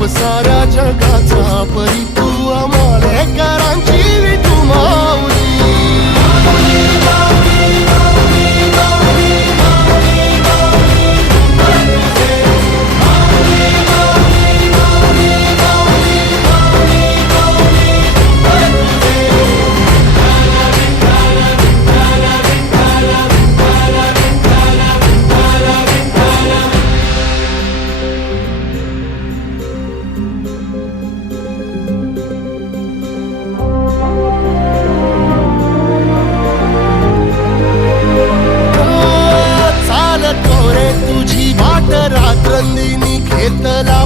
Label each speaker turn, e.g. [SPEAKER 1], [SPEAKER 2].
[SPEAKER 1] ताप सारा जगाचा परिताप రాత్రల్లి నీకేతలా